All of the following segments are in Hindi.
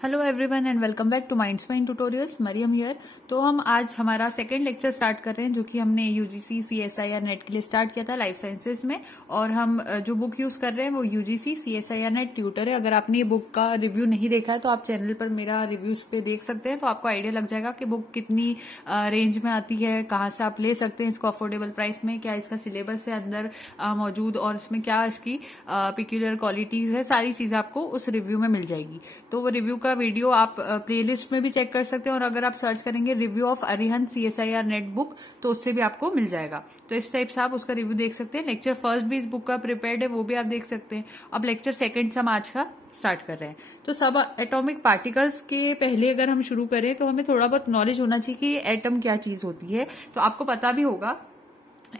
Hello everyone and welcome back to Mindspine tutorials. Maryam here. तो हम आज हमारा सेकंड लेक्चर स्टार्ट कर रहे हैं जो कि हमने यूजीसी सीएसआईआर नेट के लिए स्टार्ट किया था लाइफ साइंसेज में। और हम जो बुक यूज कर रहे हैं वो यूजीसी सीएसआईआर नेट ट्यूटर है। अगर आपने ये बुक का रिव्यू नहीं देखा है तो आप चैनल पर मेरा रिव्यूज पे देख सकते हैं, तो आपको आइडिया लग जाएगा कि बुक कितनी रेंज में आती है, कहाँ से आप ले सकते हैं इसको अफोर्डेबल प्राइस में, क्या इसका सिलेबस है अंदर मौजूद और इसमें क्या इसकी पिक्यूलर क्वालिटीज है, सारी चीजें आपको उस रिव्यू में मिल जाएगी। तो वो रिव्यू का वीडियो आप प्लेलिस्ट में भी चेक कर सकते हैं और अगर आप सर्च करेंगे review of Arihant CSIR net book तो उससे भी आपको मिल जाएगा। तो इस टाइप से आप उसका रिव्यू देख सकते हैं। लेक्चर फर्स्ट भी इस बुक का प्रिपेयर्ड है, वो भी आप देख सकते हैं। अब लेक्चर सेकंड से हम आज का स्टार्ट कर रहे हैं। तो सब एटॉमिक पार्टिकल्स के पहले अगर हम शुरू करें तो हमें थोड़ा बहुत नॉलेज होना चाहिए कि एटम क्या चीज होती है। तो आपको पता भी होगा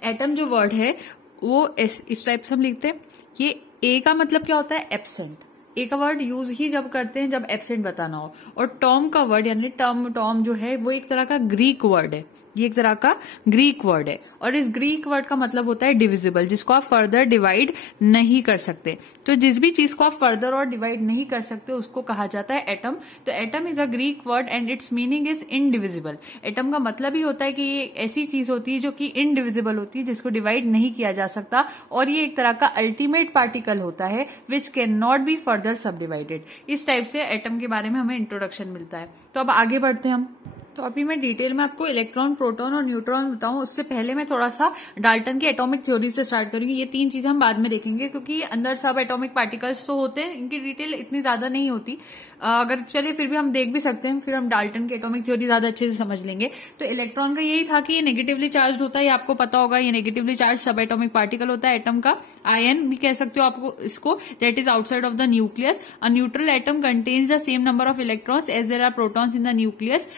एटम जो वर्ड है वो इस टाइप से हम लिखते हैं। ये ए का मतलब क्या होता है? एब्सेंट। ए का वर्ड यूज ही जब करते हैं जब एब्सेंट बताना हो। और टॉम का वर्ड यानी टॉम जो है वो एक तरह का ग्रीक वर्ड है। ये एक तरह का ग्रीक वर्ड है और इस ग्रीक वर्ड का मतलब होता है डिविजिबल, जिसको आप फर्दर डिवाइड नहीं कर सकते। तो जिस भी चीज को आप फर्दर और डिवाइड नहीं कर सकते उसको कहा जाता है एटम। तो atom is a Greek word and it's meaning is indivisible. Atom का मतलब ही होता है कि ये ऐसी चीज होती है जो कि इनडिविजिबल होती है, जिसको डिवाइड नहीं किया जा सकता, और ये एक तरह का अल्टीमेट पार्टिकल होता है which can not be further सब डिवाइडेड। इस टाइप से एटम के बारे में हमें इंट्रोडक्शन मिलता है। तो अब आगे बढ़ते हैं हम। तो अभी मैं डिटेल में आपको इलेक्ट्रॉन, प्रोटॉन और न्यूट्रॉन बताऊं, उससे पहले मैं थोड़ा सा डाल्टन की एटॉमिक थ्योरी से स्टार्ट करूंगी। ये तीन चीजें हम बाद में देखेंगे क्योंकि अंदर सब एटॉमिक पार्टिकल्स तो होते हैं, इनकी डिटेल इतनी ज्यादा नहीं होती। अगर चलिए फिर भी हम देख भी सकते हैं, फिर हम डाल्टन की एटॉमिक थ्योरी ज्यादा अच्छे से समझ लेंगे। तो इलेक्ट्रॉन का यही था कि ये नेगेटिवली चार्ज होता है, ये आपको पता होगा। ये नेगेटिवली चार्ज सब एटॉमिक पार्टिकल होता है एटम का। आयन भी कह सकते हो आपको इसको, that is outside of the nucleus. A neutral atom contains the same number of electrons as there are protons in the nucleus.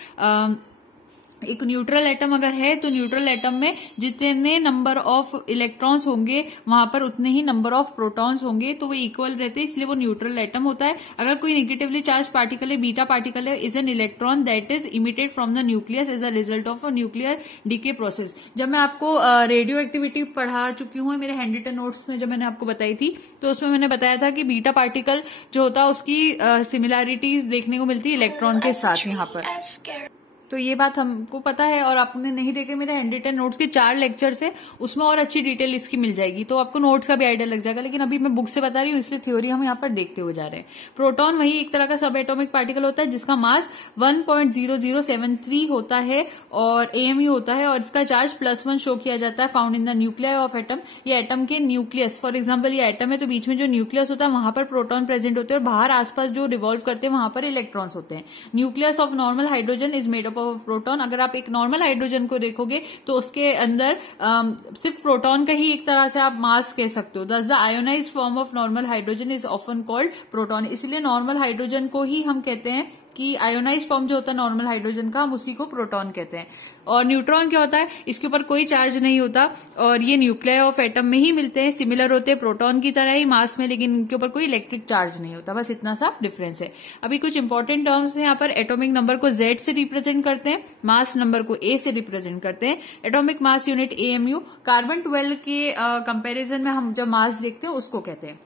एक न्यूट्रल एटम अगर है तो न्यूट्रल एटम में जितने नंबर ऑफ इलेक्ट्रॉन्स होंगे वहां पर उतने ही नंबर ऑफ प्रोटॉन्स होंगे, तो वो इक्वल रहते हैं, इसलिए वो न्यूट्रल एटम होता है। अगर कोई नेगेटिवली चार्ज पार्टिकल है, बीटा पार्टिकल है, is an electron that is emitted from the nucleus as a result of a nuclear decay process. जब मैं आपको रेडियो एक्टिविटी पढ़ा चुकी हूँ मेरे हैंडरिटन नोट्स में, जब मैंने आपको बताई थी, तो उसमें मैंने बताया था कि बीटा पार्टिकल जो होता है उसकी सिमिलैरिटीज देखने को मिलती है इलेक्ट्रॉन के साथ यहाँ पर। तो ये बात हमको पता है, और आपने नहीं देखे मेरे हैंडरिटन नोट्स के 4 लेक्चर्स है, उसमें और अच्छी डिटेल इसकी मिल जाएगी, तो आपको नोट्स का भी आइडिया लग जाएगा। लेकिन अभी मैं बुक से बता रही हूँ इसलिए थ्योरी हम यहाँ पर देखते हुए जा रहे हैं। प्रोटॉन वही एक तरह का सब एटॉमिक पार्टिकल होता है जिसका मास 1.0073 होता है और AMU होता है, और इसका चार्ज +1 शो किया जाता है found in the nuclear of atom. ये एटम के न्यूक्लियस, फॉर एग्जाम्पल ये एटम है तो बीच में जो न्यूक्लियस होता है वहां पर प्रोटॉन प्रेजेंट होते हैं और बाहर आसपास जो रिवॉल्व करते हैं वहां पर इलेक्ट्रॉन्स होते हैं। Nucleus of normal hydrogen is made up of proton. अगर आप एक नॉर्मल हाइड्रोजन को देखोगे तो उसके अंदर सिर्फ प्रोटॉन का ही एक तरह से आप मास कह सकते हो। दस the ionised form of normal hydrogen is often called proton. इसलिए नॉर्मल हाइड्रोजन को ही हम कहते हैं कि आयोनाइज्ड फॉर्म जो होता है नॉर्मल हाइड्रोजन का, हम उसी को प्रोटॉन कहते हैं। और न्यूट्रॉन क्या होता है? इसके ऊपर कोई चार्ज नहीं होता और ये न्यूक्लियर ऑफ एटम में ही मिलते हैं, सिमिलर होते हैं प्रोटॉन की तरह ही मास में, लेकिन इनके ऊपर कोई इलेक्ट्रिक चार्ज नहीं होता। बस इतना सा डिफरेंस है। अभी कुछ इंपॉर्टेंट टर्म्स हैं यहाँ पर। एटॉमिक नंबर को Z से रिप्रेजेंट करते हैं, मास नंबर को A से रिप्रेजेंट करते हैं। Atomic mass unit AMU। Carbon 12 के कंपेरिजन में हम जब मास देखते हैं उसको कहते हैं।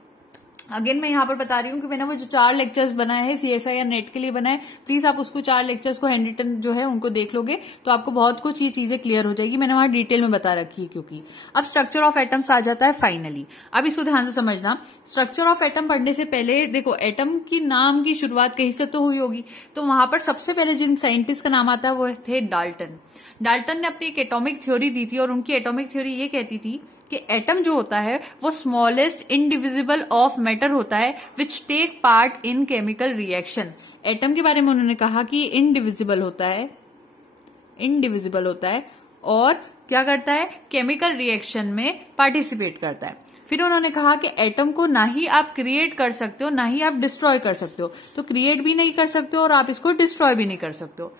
अगेन मैं यहाँ पर बता रही हूँ कि मैंने वो जो 4 लेक्चर्स बनाए हैं सीएसआईआर नेट के लिए बनाए, प्लीज आप उसको 4 लेक्चर्स को हैंडरिटन जो है उनको देख लोगे तो आपको बहुत कुछ ये चीजें क्लियर हो जाएगी। मैंने वहां डिटेल में बता रखी है क्योंकि अब स्ट्रक्चर ऑफ एटम्स आ जाता है फाइनली। अब इसको ध्यान से समझना। स्ट्रक्चर ऑफ एटम पढ़ने से पहले देखो एटम की नाम की शुरुआत कहीं से तो हुई होगी, तो वहां पर सबसे पहले जिन साइंटिस्ट का नाम आता है वो थे डाल्टन। डाल्टन ने अपनी एक एटॉमिक थ्योरी दी थी और उनकी एटॉमिक थ्योरी ये कहती थी कि एटम जो होता है वो स्मॉलेस्ट इनडिविजिबल ऑफ मैटर होता है which take part in chemical reaction. Atom के बारे में उन्होंने कहा कि इनडिविजिबल होता है, इनडिविजिबल होता है और क्या करता है? केमिकल रिएक्शन में पार्टिसिपेट करता है। फिर उन्होंने कहा कि एटम को ना ही आप क्रिएट कर सकते हो ना ही आप डिस्ट्रॉय कर सकते हो, तो क्रिएट भी नहीं कर सकते हो और आप इसको डिस्ट्रॉय भी नहीं कर सकते हो।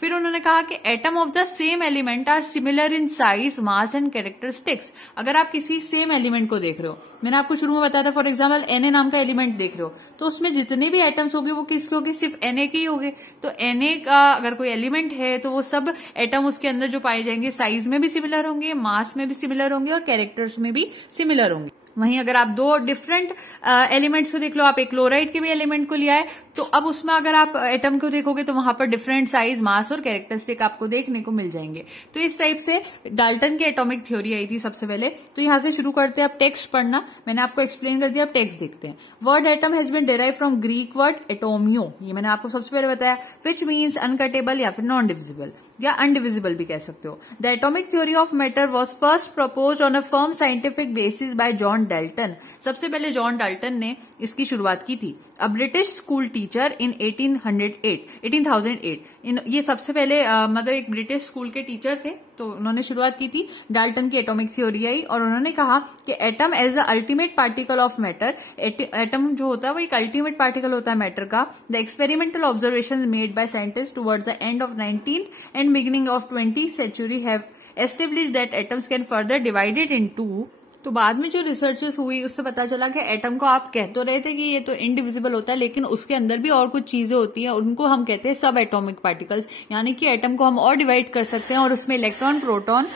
फिर उन्होंने कहा कि atom of the same element are similar in size, mass and characteristics. अगर आप किसी सेम एलिमेंट को देख रहे हो, मैंने आपको शुरू में बताया था, फॉर एग्जांपल Na नाम का एलिमेंट देख रहे हो, तो उसमें जितने भी एटम्स होंगे वो किसके होंगे? सिर्फ Na के ही होंगे। तो Na का अगर कोई एलिमेंट है तो वो सब एटम उसके अंदर जो पाए जाएंगे साइज में भी सिमिलर होंगे, मास में भी सिमिलर होंगे और कैरेक्टर्स में भी सिमिलर होंगे। वहीं अगर आप दो डिफरेंट एलिमेंट्स को देख लो, आप एक क्लोराइड के भी एलिमेंट को लिया है, तो अब उसमें अगर आप एटम को देखोगे तो वहां पर डिफरेंट साइज, मास और कैरेक्टरिस्टिक आपको देखने को मिल जाएंगे। तो इस टाइप से डाल्टन की एटॉमिक थ्योरी आई थी सबसे पहले। तो यहां से शुरू करते हैं। अब टेक्स्ट पढ़ना मैंने आपको एक्सप्लेन कर दिया, अब टेक्स्ट देखते हैं। Word atom has been derive from Greek word atomio, ये मैंने आपको सबसे पहले बताया, विच मीन्स अनकटेबल या फिर नॉन डिविजिबल या अनडिविजिबल भी कह सकते हो। The atomic theory of matter was first proposed on a firm scientific basis bye John Dalton. सबसे पहले जॉन डाल्टन ने इसकी शुरुआत की थी। अ ब्रिटिश स्कूल टीचर इन 1808 ये सबसे पहले मतलब एक ब्रिटिश स्कूल के टीचर थे, तो उन्होंने शुरुआत की थी। डाल्टन की एटॉमिक थ्योरी आई और उन्होंने कहा कि atom as a ultimate particle of matter, atom जो होता है वो एक अल्टीमेट पार्टिकल होता है मैटर का। The experimental observation made by scientist towards the end of 19th and beginning of 20th century have established that atoms can further divided into. तो बाद में जो रिसर्चेस हुई उससे पता चला कि एटम को आप कह तो रहे थे कि ये तो इनडिविजिबल होता है, लेकिन उसके अंदर भी और कुछ चीजें होती हैं, उनको हम कहते हैं सब एटॉमिक पार्टिकल्स। यानी कि एटम को हम और डिवाइड कर सकते हैं और उसमें इलेक्ट्रॉन प्रोटॉन,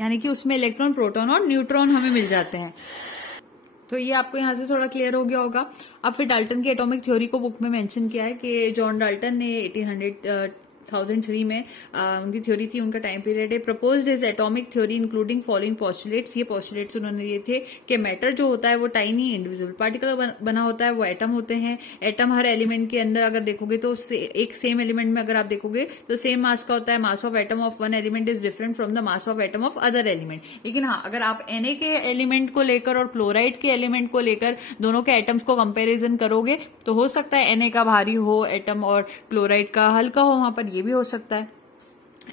यानी कि उसमें इलेक्ट्रॉन प्रोटॉन और न्यूट्रॉन हमें मिल जाते हैं। तो ये आपको यहां से थोड़ा क्लियर हो गया होगा। अब फिर डाल्टन की एटॉमिक थ्योरी को बुक में मेंशन किया है कि जॉन डाल्टन ने 1803 में उनकी थ्योरी थी, उनका टाइम पीरियड है। Proposed his atomic theory including following postulates. ये पोस्टुलेट्स उन्होंने दिए थे कि मैटर जो होता है वो टाइनी इंडिविजुअल पार्टिकल बना होता है, वो एटम होते हैं। एटम हर एलिमेंट के अंदर अगर देखोगे तो एक सेम एलिमेंट में अगर आप देखोगे तो सेम मास का होता है। Mass of atom of one element is different from the mass of atom of other element. लेकिन हाँ, अगर आप Na के एलिमेंट को लेकर और क्लोराइड के एलिमेंट को लेकर दोनों के एटम्स को कंपेरिजन करोगे तो हो सकता है Na का भारी हो एटम और क्लोराइड का हल्का हो, वहां पर ये भी हो सकता है।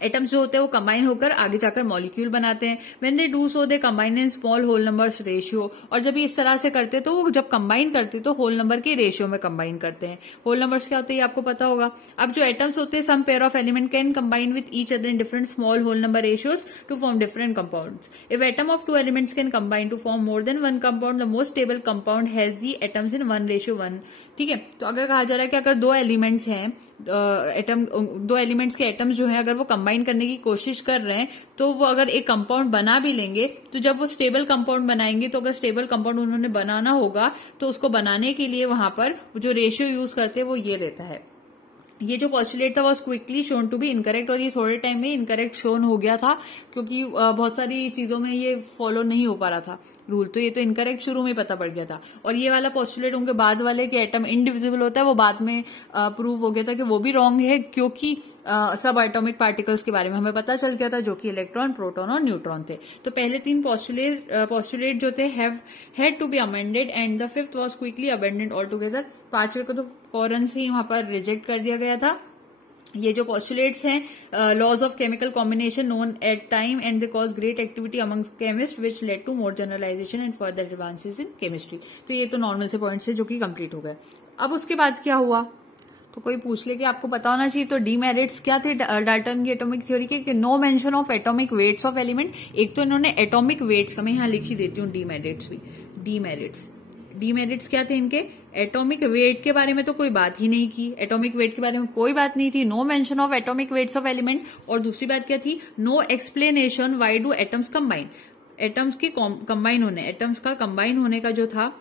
एटम्स जो होते हैं वो कंबाइन होकर आगे जाकर मॉलिक्यूल बनाते हैं। When they do so they combine in small whole numbers ratio. और जब ये इस तरह से करते हैं तो वो जब कंबाइन करते हैं तो होल नंबर के रेशियो में कंबाइन करते हैं। होल नंबर्स क्या होते हैं ये आपको पता होगा। अब जो एटम्स होते हैं, some pair of element can combine with each other in different small whole number ratios to form different compounds. If atom of two elements can combine to form more than one compound, the most stable compound has the atoms in 1:1। ठीक है, तो अगर कहा जा रहा है कि अगर दो एलिमेंट्स हैं, दो एलिमेंट्स के एटम्स जो है अगर वो कंबाइन करने की कोशिश कर रहे हैं तो वो अगर एक कंपाउंड बना भी लेंगे तो जब वो स्टेबल कंपाउंड बनाएंगे तो अगर स्टेबल कंपाउंड उन्होंने बनाना होगा तो उसको बनाने के लिए वहां पर जो रेशियो यूज करते हैं वो ये रहता है। ये जो पॉस्टुलेट था was quickly shown to be incorrect, और ये थोड़े टाइम में इनकरेक्ट शोन हो गया था क्योंकि बहुत सारी चीजों में ये फॉलो नहीं हो पा रहा था रूल, तो ये तो इनकरेक्ट शुरू में पता पड़ गया था। और ये वाला पॉस्टुलेट उनके बाद वाले कि एटम इनडिविजिबल होता है वो बाद में प्रूव हो गया था कि वो भी रॉन्ग है, क्योंकि सब एटॉमिक पार्टिकल्स के बारे में हमें पता चल गया था जो कि इलेक्ट्रॉन, प्रोटॉन और न्यूट्रॉन थे। तो पहले तीन पॉस्टुलेट जो थे had to be amended and the fifth was quickly abandoned all together. पांचवे को तो फौरन से ही वहां पर रिजेक्ट कर दिया गया था। ये जो पॉस्टुलेट्स हैं, laws of chemical combination known at time and they cause great activity among chemist which led to more generalisation and further advances in chemistry. तो ये तो नॉर्मल से पॉइंट्स है जो कि कंप्लीट हो गए। अब उसके बाद क्या हुआ, तो कोई पूछ ले कि आपको पता होना चाहिए। तो डीमेरिट्स क्या थे डाल्टन की एटॉमिक थ्योरी के, कि no mention of atomic weights of element. एक तो इन्होंने एटॉमिक वेट्स का, मैं यहां लिख ही देती हूँ डीमेरिट्स भी। डीमेरिट्स क्या थे इनके, एटॉमिक वेट के बारे में तो कोई बात ही नहीं की, एटॉमिक वेट के बारे में कोई बात नहीं थी, no mention of atomic weights of element. और दूसरी बात क्या थी, no explanation why do atoms combine. Atoms की कंबाइन होने, एटम्स का कंबाइन होने का जो था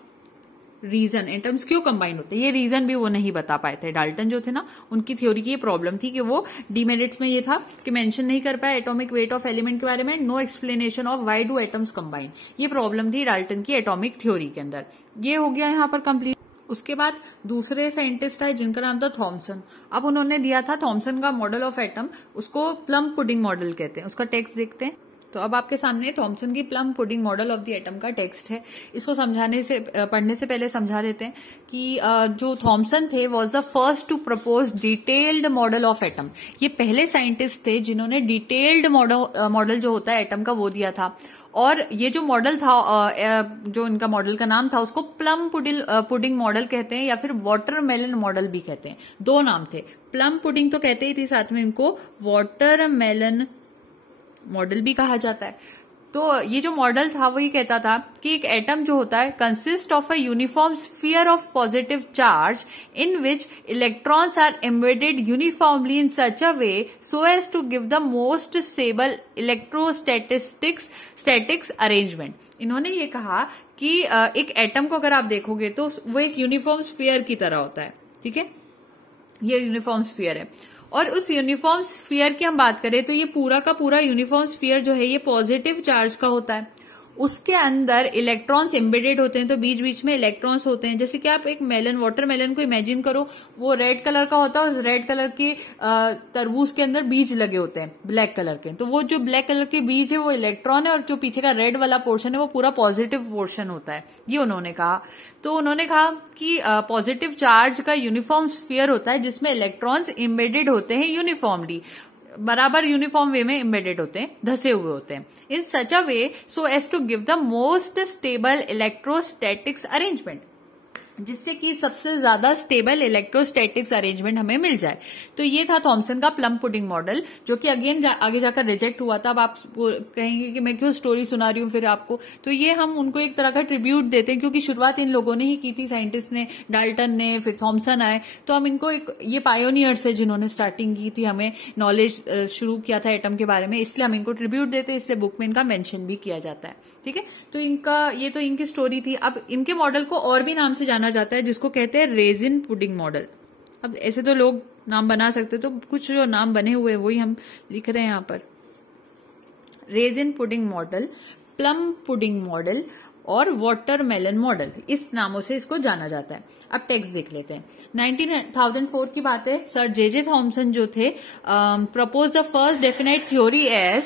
रीजन, एटम्स क्यों कंबाइन होते हैं ये रीजन भी वो नहीं बता पाए थे। डाल्टन जो थे ना, उनकी थ्योरी की ये प्रॉब्लम थी कि वो डीमेरिट्स में ये था कि मेंशन नहीं कर पाए एटॉमिक वेट ऑफ एलिमेंट के बारे में, no explanation of why do atoms combine. ये प्रॉब्लम थी डाल्टन की एटॉमिक थ्योरी के अंदर। ये हो गया यहाँ पर कंप्लीट। उसके बाद दूसरे साइंटिस्ट आए जिनका नाम था थॉमसन। अब उन्होंने दिया था थॉमसन का मॉडल ऑफ एटम, उसको प्लम पुडिंग मॉडल कहते हैं। उसका टेक्स्ट देखते हैं। तो अब आपके सामने थॉमसन की plum pudding model of the atom का टेक्स्ट है। इसको पढ़ने से पहले समझा देते हैं कि जो थॉमसन थे was the first to propose detailed model of atom. ये पहले साइंटिस्ट थे जिन्होंने डिटेल्ड मॉडल जो होता है एटम का वो दिया था। और ये जो मॉडल था, जो इनका मॉडल का नाम था, उसको प्लम पुडिंग मॉडल कहते हैं या फिर वाटरमेलन मॉडल भी कहते हैं। दो नाम थे, प्लम पुडिंग तो कहते ही थी, साथ में इनको वाटरमेलन मॉडल भी कहा जाता है। तो ये जो मॉडल था वो ये कहता था कि एक एटम जो होता है consist of a uniform sphere of positive charge in which electrons are embedded uniformly in such a way so as to give the most stable electrostatics arrangement. इन्होंने ये कहा कि एक एटम को अगर आप देखोगे तो वो एक यूनिफॉर्म स्फीयर की तरह होता है, ठीक है, ये यूनिफॉर्म स्फीयर है। और उस यूनिफॉर्म स्फीयर की हम बात करें तो ये पूरा का पूरा यूनिफॉर्म स्फीयर जो है ये पॉजिटिव चार्ज का होता है। उसके अंदर इलेक्ट्रॉन्स एम्बेडेड होते हैं, तो बीच बीच में इलेक्ट्रॉन्स होते हैं। जैसे कि आप एक मेलन, वाटरमेलन को इमेजिन करो, वो रेड कलर का होता है, उस रेड कलर के तरबूज के अंदर बीज लगे होते हैं ब्लैक कलर के। तो वो जो ब्लैक कलर के बीज है वो इलेक्ट्रॉन है, और जो पीछे का रेड वाला पोर्शन है वो पूरा पॉजिटिव पोर्शन होता है, ये उन्होंने कहा। तो उन्होंने कहा कि पॉजिटिव चार्ज का यूनिफॉर्म स्फीयर होता है जिसमें इलेक्ट्रॉन्स एम्बेडेड होते हैं यूनिफॉर्मली, बराबर यूनिफॉर्म वे में एम्बेडेड होते हैं, धसे हुए होते हैं, in such a way so as to give the most stable electrostatics arrangement, जिससे कि सबसे ज्यादा स्टेबल इलेक्ट्रोस्टैटिक्स अरेंजमेंट हमें मिल जाए। तो ये था थॉमसन का प्लम पुडिंग मॉडल, जो कि अगेन आगे जाकर रिजेक्ट हुआ था। अब आप कहेंगे कि मैं क्यों स्टोरी सुना रही हूँ फिर आपको, तो ये हम उनको एक तरह का ट्रिब्यूट देते हैं, क्योंकि शुरुआत इन लोगों ने ही की थी, साइंटिस्ट ने, डाल्टन ने, फिर थॉमसन आए, तो हम इनको एक, ये पायोनियर्स है जिन्होंने स्टार्टिंग की थी, हमें नॉलेज शुरू किया था एटम के बारे में, इसलिए हम इनको ट्रिब्यूट देते हैं, इसलिए बुक में इनका मेंशन भी किया जाता है, ठीक है। तो इनका ये तो इनकी स्टोरी थी। अब इनके मॉडल को और भी नाम से जाना जाता है, जिसको कहते हैं रेजिन पुडिंग मॉडल। अब ऐसे तो लोग नाम बना सकते, तो कुछ जो नाम बने हुए वही हम लिख रहे हैं यहाँ पर, resin pudding model, plum pudding model और वाटरमेलन मॉडल, इस नामों से इसको जाना जाता है। अब टेक्स्ट देख लेते हैं। 1904 की बात है। सर जे थॉमसन जो थे propose the first definite theory as,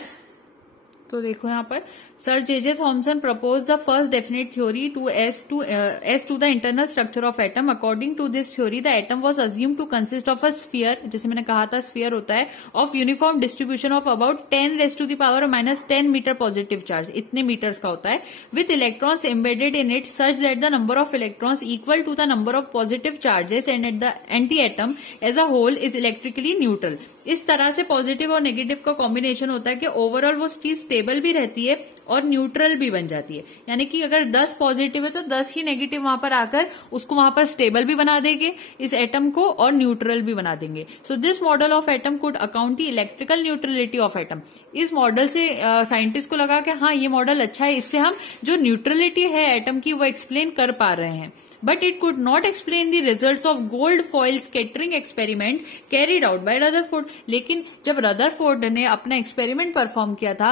तो देखो यहाँ पर sir J Thomson propose the first definite theory to as to the internal structure of atom. According to this theory the atom was assumed to consist of a sphere, जैसे मैंने कहा था स्फीयर होता है, of uniform distribution of about 10⁻⁻⁻10 metre positive charge, इतने मीटर्स का होता है, with electrons embedded in it such that the number of electrons equal to the number of positive charges and the atom as a whole is electrically neutral. इस तरह से पॉजिटिव और नेगेटिव का कॉम्बिनेशन होता है कि ओवरऑल वो चीज स्टेबल भी रहती है और न्यूट्रल भी बन जाती है। यानी कि अगर 10 पॉजिटिव है तो 10 ही नेगेटिव वहां पर आकर उसको वहां पर स्टेबल भी बना देंगे इस एटम को, और न्यूट्रल भी बना देंगे। So this model of atom could account the electrical neutrality of atom. इस मॉडल से साइंटिस्ट को लगा कि हाँ ये मॉडल अच्छा है, इससे हम जो न्यूट्रलिटी है एटम की वो एक्सप्लेन कर पा रहे हैं। But it could not explain the results of gold foil scattering experiment carried out by Rutherford। लेकिन जब रदरफोर्ड ने अपना एक्सपेरिमेंट परफॉर्म किया था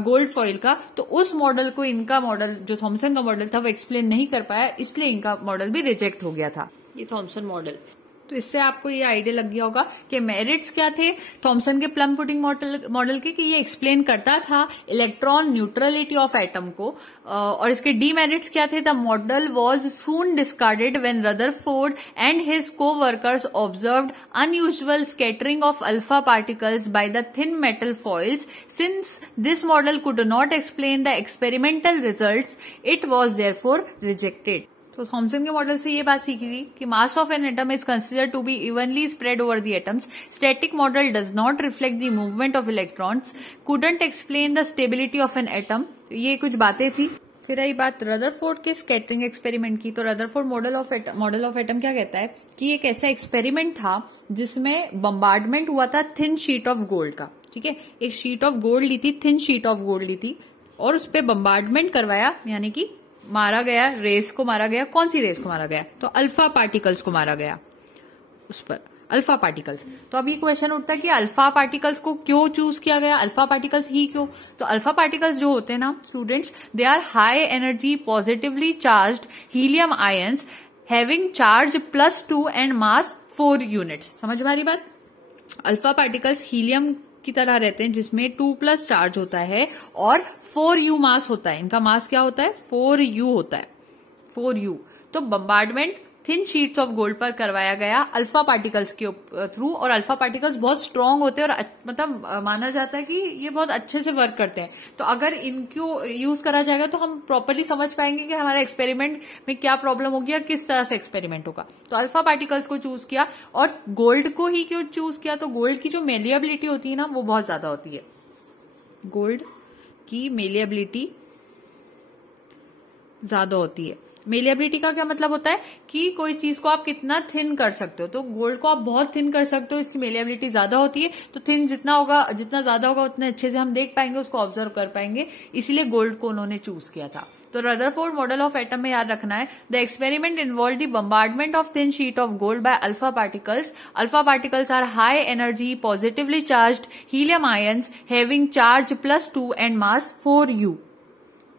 गोल्ड फॉइल का, तो उस मॉडल को, इनका मॉडल जो थॉमसन का मॉडल था, वो एक्सप्लेन नहीं कर पाया, इसलिए इनका मॉडल भी रिजेक्ट हो गया था, ये थॉमसन मॉडल। तो इससे आपको ये आइडिया लग गया होगा कि मेरिट्स क्या थे थॉमसन के प्लम पुडिंग मॉडल के, कि ये एक्सप्लेन करता था इलेक्ट्रॉन न्यूट्रलिटी ऑफ एटम को, और इसके डीमेरिट्स क्या थे। The model was soon discarded when Rutherford and his co-workers observed unusual scattering of alpha particles by the thin metal foils. Since this model could not explain the experimental results, it was therefore rejected. तो थॉमसन के मॉडल से ये बात सीखी थी कि mass of an atom is considered to be evenly spread over the atoms. Static model does not reflect the movement of electrons, couldn't explain the stability of an atom. ये कुछ बातें थी। फिर आई बात रदरफोर्ड के स्कैटरिंग एक्सपेरिमेंट की। तो रदरफोर्ड मॉडल ऑफ एटम क्या कहता है कि एक ऐसा एक्सपेरिमेंट था जिसमें बम्बार्डमेंट हुआ था थिन शीट ऑफ गोल्ड का, ठीक है। एक शीट ऑफ गोल्ड ली थी, थिन शीट ऑफ गोल्ड ली थी, और उस पर बम्बार्डमेंट करवाया, यानी कि मारा गया, रेस को मारा गया। कौन सी रेस को मारा गया? तो अल्फा पार्टिकल्स को मारा गया, उस पर अल्फा पार्टिकल्स। तो अब ये क्वेश्चन उठता है कि अल्फा पार्टिकल्स को क्यों चूज किया गया, अल्फा पार्टिकल्स ही क्यों? तो अल्फा पार्टिकल्स जो होते हैं ना students, they are high energy positively charged helium ions having charge +2 and mass 4 units. समझ में आ रही बात? अल्फा पार्टिकल्स हीलियम की तरह रहते हैं जिसमें 2+ चार्ज होता है और 4U मास होता है। इनका मास क्या होता है? 4U होता है, 4U। तो bombardment thin sheets of gold पर करवाया गया अल्फा पार्टिकल्स के थ्रू, और अल्फा पार्टिकल्स बहुत स्ट्रांग होते हैं और मतलब माना जाता है कि ये बहुत अच्छे से वर्क करते हैं। तो अगर इनको यूज करा जाएगा तो हम प्रॉपरली समझ पाएंगे कि हमारा एक्सपेरिमेंट में क्या प्रॉब्लम होगी और किस तरह से एक्सपेरिमेंट होगा। तो अल्फा पार्टिकल्स को चूज किया। और गोल्ड को ही क्यों चूज किया? तो गोल्ड की जो मेलिएबिलिटी होती है ना, वो बहुत ज्यादा होती है। गोल्ड की मेलिएबिलिटी ज्यादा होती है। मेलिएबिलिटी का क्या मतलब होता है कि कोई चीज को आप कितना थिन कर सकते हो। तो गोल्ड को आप बहुत थिन कर सकते हो, इसकी मेलिएबिलिटी ज्यादा होती है। तो थिन जितना ज्यादा होगा उतने अच्छे से हम देख पाएंगे, उसको ऑब्जर्व कर पाएंगे, इसीलिए गोल्ड को उन्होंने चूज किया था। तो रदरफोर्ड मॉडल ऑफ एटम में याद रखना है, the experiment involve the bombardment of thin sheet of gold by alpha particles. Alpha particles are high energy positively charged helium ions having charge +2 and mass 4u।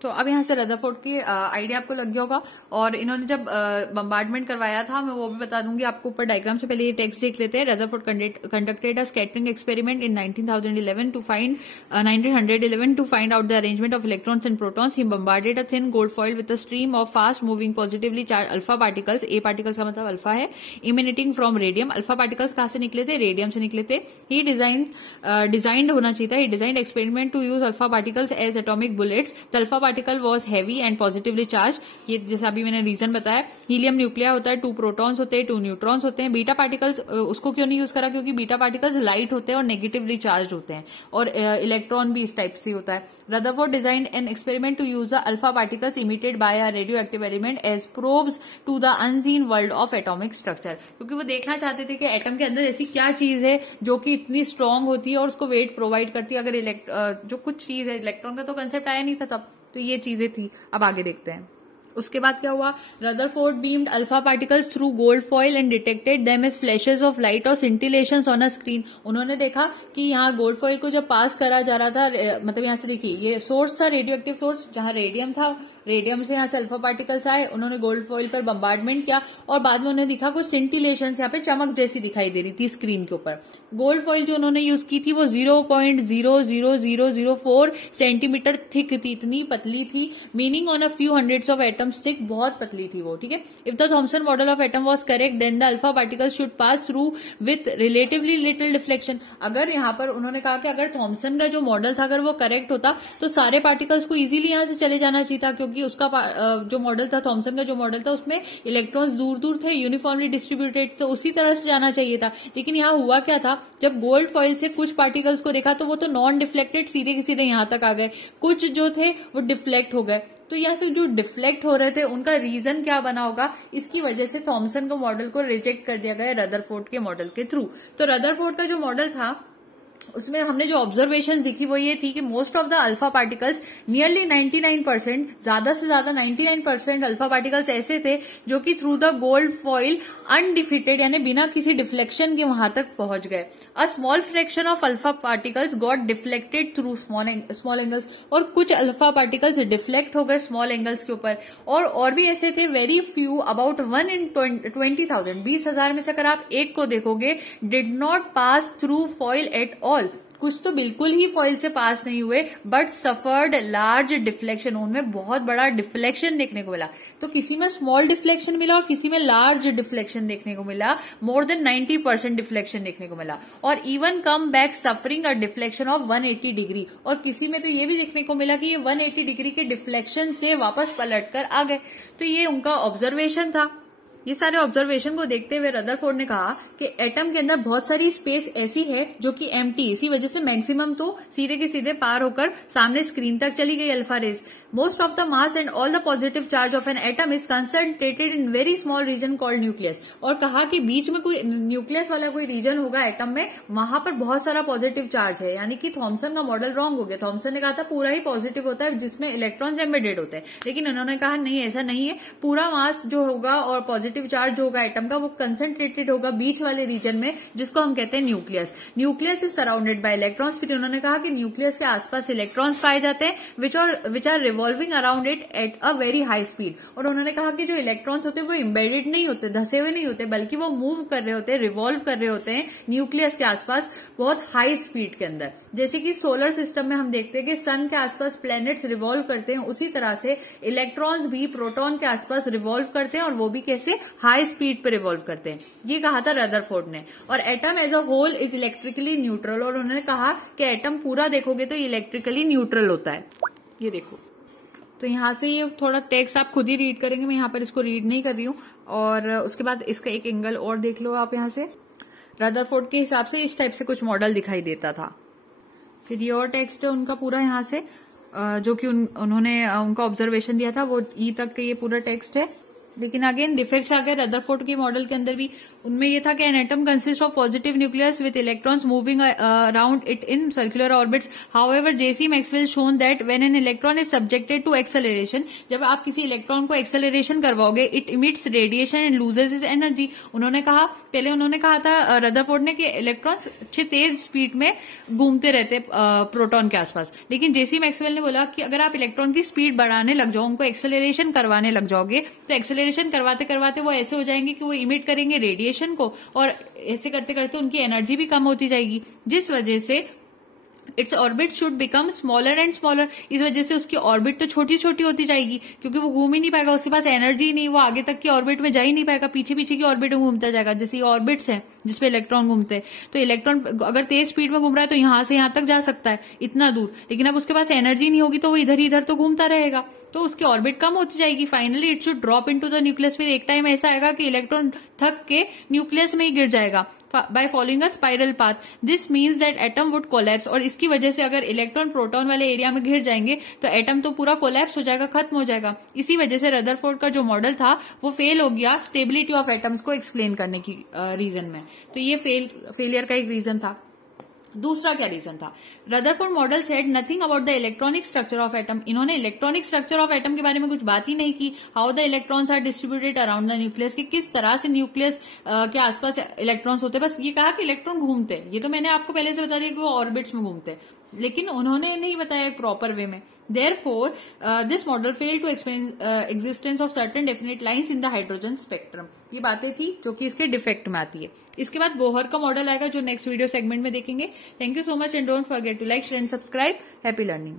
तो अब यहाँ से रदरफोर्ड की आइडिया आपको लग गया होगा। और इन्होंने जब बम्बार्डमेंट करवाया था, मैं वो भी बता दूंगी आपको ऊपर डायग्राम से। पहले ये टेक्स्ट देख लेते हैं। Rutherford conducted a scattering experiment in 1911 to find out the arrangement of electrons and protons. He bombarded a thin gold foil with a stream of fast moving positively charge alpha particles. A particles का मतलब अल्फा है, emanating from radium. Alpha particles कहां से निकले थे? रेडियम से निकले थे। ही डिजाइंड होना चाहिए था। He designed experiment to use alpha particles as atomic bullets. The alpha particle was heavy and positively charge. ये जैसा अभी मैंने रीजन बताया, हीलियम न्यूक्लिया होता है, 2 प्रोटॉन्स होते हैं, 2 न्यूट्रॉन्स होते हैं। बीटा पार्टिकल्स उसको क्यों नहीं यूज करा? क्योंकि बीटा पार्टिकल्स लाइट होते हैं और नेगेटिवली चार्ज होते हैं, और इलेक्ट्रॉन भी इस टाइप से होता है। Rutherford designed an experiment to use the alpha particles emitted by a radioactive element as probes to the unseen world of atomic structure. क्योंकि वो देखना चाहते थे कि एटम के अंदर ऐसी क्या चीज है जो कि इतनी स्ट्रांग होती है और उसको वेट प्रोवाइड करती है। अगर जो कुछ चीज है, इलेक्ट्रॉन का तो कंसेप्ट आया नहीं था तब, तो ये चीजें थी। अब आगे देखते हैं। उसके बाद क्या हुआ? Rutherford beamed alpha particles through gold foil and detected them as flashes of light और सिंटिलेशंस ऑन अ स्क्रीन। उन्होंने देखा कि यहाँ गोल्ड फॉइल को जब पास करा जा रहा था, मतलब यहाँ से देखिए ये सोर्स था, रेडियो एक्टिव सोर्स, जहां रेडियम था, रेडियम से यहाँ से अल्फा पार्टिकल्स आए, उन्होंने गोल्ड फॉइल पर बम्बार्डमेंट किया और बाद में उन्हें दिखा कुछ सिंटिलेशंस यहाँ पे चमक जैसी दिखाई दे रही थी स्क्रीन के ऊपर। गोल्ड फॉइल जो उन्होंने यूज की थी वो 0.00004 सेंटीमीटर थिक थी, इतनी पतली थी, meaning on a few hundreds of atoms thick, बहुत पतली थी वो। ठीक है। If the Thomson model of atom was correct then the alpha particles should pass through with relatively little deflection. अगर यहाँ पर उन्होंने कहा कि अगर थॉमसन का जो मॉडल था अगर वो करेक्ट होता तो सारे पार्टिकल्स को इजीली यहाँ से चले जाना चाहिए था, क्योंकि उसका जो मॉडल था, थॉमसन का जो मॉडल था, उसमें इलेक्ट्रॉन्स दूर दूर थे, यूनिफॉर्मली डिस्ट्रीब्यूटेड, तो उसी तरह से जाना चाहिए था। लेकिन यहाँ हुआ क्या था, जब गोल्ड फॉइल से कुछ पार्टिकल्स को देखा तो वो तो नॉन डिफ्लेक्टेड सीधे के सीधे यहाँ तक आ गए, कुछ जो थे वो डिफ्लेक्ट हो गए। तो यहाँ से जो डिफ्लेक्ट हो रहे थे उनका रीजन क्या बना होगा, इसकी वजह से थॉमसन के मॉडल को रिजेक्ट कर दिया गया रदरफोर्ड के मॉडल के थ्रू। तो रदरफोर्ड का जो मॉडल था उसमें हमने जो ऑब्जर्वेशन देखी वो ये थी कि most of the alpha particles, nearly 99%, ज्यादा से ज्यादा 99% अल्फा पार्टिकल्स ऐसे थे जो कि through the gold foil undefeated, यानी बिना किसी डिफ्लेक्शन के वहां तक पहुंच गए। A small fraction of alpha particles got deflected through small angles, और कुछ अल्फा पार्टिकल्स डिफ्लेक्ट हो गए स्मॉल एंगल्स के ऊपर। और भी ऐसे थे, वेरी फ्यू, अबाउट 1 in 20,000, 20,000 में से अगर आप एक को देखोगे, did not pass through foil at all. कुछ तो बिल्कुल ही फॉइल से पास नहीं हुए, बट सफर्ड लार्ज डिफ्लेक्शन, उनमें बहुत बड़ा डिफ्लेक्शन देखने को मिला। तो किसी में स्मॉल डिफ्लेक्शन मिला और किसी में लार्ज डिफ्लेक्शन देखने को मिला, मोर देन 90% डिफ्लेक्शन देखने को मिला। और even come back suffering a deflection of 180 degree, और किसी में तो ये भी देखने को मिला कि ये 180 डिग्री के डिफ्लेक्शन से वापस पलट कर आ गए। तो ये उनका ऑब्जर्वेशन था। ये सारे ऑब्जर्वेशन को देखते हुए रदरफोर्ड ने कहा कि एटम के अंदर बहुत सारी स्पेस ऐसी है जो कि एम्प्टी, इसी वजह से मैक्सिमम तो सीधे के सीधे पार होकर सामने स्क्रीन तक चली गई alpha rays. Most of the mass and all the positive charge of an atom is concentrated in very small region called nucleus. और कहा कि बीच में कोई न्यूक्लियस वाला कोई रीजन होगा एटम में, वहां पर बहुत सारा पॉजिटिव चार्ज है। यानी कि थॉमसन का मॉडल रॉन्ग हो गया। थॉमसन ने कहा था पूरा ही पॉजिटिव होता है जिसमें इलेक्ट्रॉन्स एम्बेडेड होते हैं, लेकिन उन्होंने कहा नहीं, ऐसा नहीं है। पूरा मास जो होगा और पॉजिटिव चार्ज जो होगा एटम का वो कंसंट्रेटेड होगा बीच वाले रीजन में, जिसको हम कहते हैं nucleus. Nucleus is surrounded by electrons. फिर उन्होंने कहा कि न्यूक्लियस के आसपास इलेक्ट्रॉन्स पाए जाते हैं which are revolving around it at a very high speed. और उन्होंने कहा कि जो इलेक्ट्रॉन्स होते हैं वो इम्बेडेड नहीं होते, धसे हुए नहीं होते, बल्कि वो मूव कर रहे होते हैं, रिवॉल्व कर रहे होते हैं न्यूक्लियस के आसपास बहुत हाई स्पीड के अंदर। जैसे कि सोलर सिस्टम में हम देखते हैं कि सन के आसपास प्लैनेट्स रिवॉल्व करते हैं, उसी तरह से इलेक्ट्रॉन्स भी प्रोटॉन के आसपास रिवॉल्व करते हैं, और वो भी कैसे, हाई स्पीड पे रिवॉल्व करते हैं। ये कहा था रदरफोर्ड ने। और atom as a whole is electrically neutral, और उन्होंने कहा कि एटम पूरा देखोगे तो इलेक्ट्रिकली न्यूट्रल होता है। ये देखो, तो यहां से ये थोड़ा टेक्स्ट आप खुद ही रीड करेंगे, मैं यहाँ पर इसको रीड नहीं कर रही हूँ। और उसके बाद इसका एक एंगल और देख लो आप। यहाँ से रदरफोर्ड के हिसाब से इस टाइप से कुछ मॉडल दिखाई देता था। फिर ये और टेक्स्ट है उनका पूरा यहाँ से, जो कि उन्होंने उनका ऑब्जर्वेशन दिया था, वो ई तक का ये पूरा टेक्स्ट है। लेकिन अगेन डिफेक्ट्स आ गए रदरफोर्ड के मॉडल के अंदर भी। उनमें ये था कि an atom consist of positive nucleus with electrons moving around it in circular orbits. However J C Maxwell shown that when an electron is subjected to acceleration, जब आप किसी इलेक्ट्रॉन को एक्सेलरेशन करवाओगे, it emits radiation and loses is energy. उन्होंने कहा था रदरफोर्ड ने कि इलेक्ट्रॉन्स अच्छे तेज स्पीड में घूमते रहते प्रोटॉन के आसपास। लेकिन जेसी मैक्सवेल ने बोला कि अगर आप इलेक्ट्रॉन की स्पीड बढ़ाने लग जाओ, उनको एक्सेलरेशन करवाने लग जाओगे, तो एक्सेलरेशन करवाते करवाते वो ऐसे हो जाएंगे कि वो इमिट करेंगे रेडिएशन को, और ऐसे करते करते उनकी एनर्जी भी कम होती जाएगी, जिस वजह से its orbit should become smaller and smaller. इस वजह से उसकी ऑर्बिट तो छोटी छोटी होती जाएगी, क्योंकि वो घूम ही नहीं पाएगा, उसके पास एनर्जी नहीं, वो आगे तक की ऑर्बिट में जा ही नहीं पाएगा, पीछे पीछे की ऑर्बिट में घूमता जाएगा। जैसे ये ऑर्बिट्स हैं जिसपे इलेक्ट्रॉन घूमते हैं, तो इलेक्ट्रॉन अगर तेज स्पीड में घूम रहा है तो यहां से यहां तक जा सकता है इतना दूर, लेकिन अब उसके पास एनर्जी नहीं होगी तो वो इधर ही इधर तो घूमता रहेगा, तो उसकी ऑर्बिट कम होती जाएगी। Finally it should drop into the nucleus. फिर एक टाइम ऐसा आएगा कि इलेक्ट्रॉन थक के न्यूक्लियस में ही गिर जाएगा by following a spiral path. This means that atom would collapse. और इसकी वजह से अगर इलेक्ट्रॉन प्रोटॉन वाले एरिया में घिर जाएंगे तो एटम तो पूरा कोलैप्स हो जाएगा, खत्म हो जाएगा। इसी वजह से रदरफोर्ड का जो मॉडल था वो फेल हो गया स्टेबिलिटी ऑफ एटम्स को एक्सप्लेन करने की रीजन में। तो ये फेलियर का एक रीजन था। दूसरा क्या रीजन था? Rutherford model said nothing about the electronic structure of atom. इन्होंने इलेक्ट्रॉनिक स्ट्रक्चर ऑफ एटम के बारे में कुछ बात ही नहीं की। How the electrons are distributed around the nucleus, कि किस तरह से न्यूक्लियस के आसपास इलेक्ट्रॉन्स होते हैं। बस ये कहा कि इलेक्ट्रॉन घूमते हैं। ये तो मैंने आपको पहले से बता दिया कि वो ऑर्बिट्स में घूमते हैं, लेकिन उन्होंने नहीं बताया एक प्रॉपर वे में। Therefore, this model failed to explain existence of certain definite lines in the hydrogen spectrum. ये बातें थी जो कि इसके डिफेक्ट में आती है। इसके बाद बोहर का मॉडल आएगा जो नेक्स्ट वीडियो सेगमेंट में देखेंगे। Thank you so much and don't forget to like, share and subscribe. Happy learning.